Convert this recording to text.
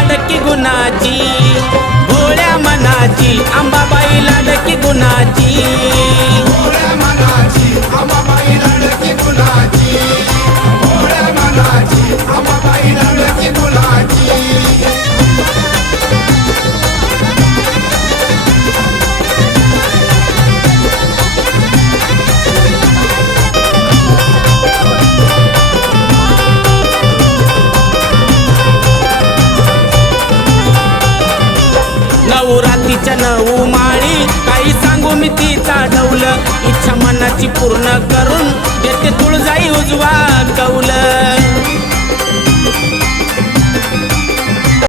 लाडकी गुणाची, भोळ्या मनाची अंबाबाई लाडकी गुणाची, भोळ्या मनाची अंबाबाई लाडकी गुणाची, भोळ्या मनाची अंबाबाई लाडकी गुणाची. नवरात्रीच्या 9 माळी काही सांगू मी तिचा ढौल, इच्छा मनाची पूर्ण करून देते तुळजाई उजवा कौल.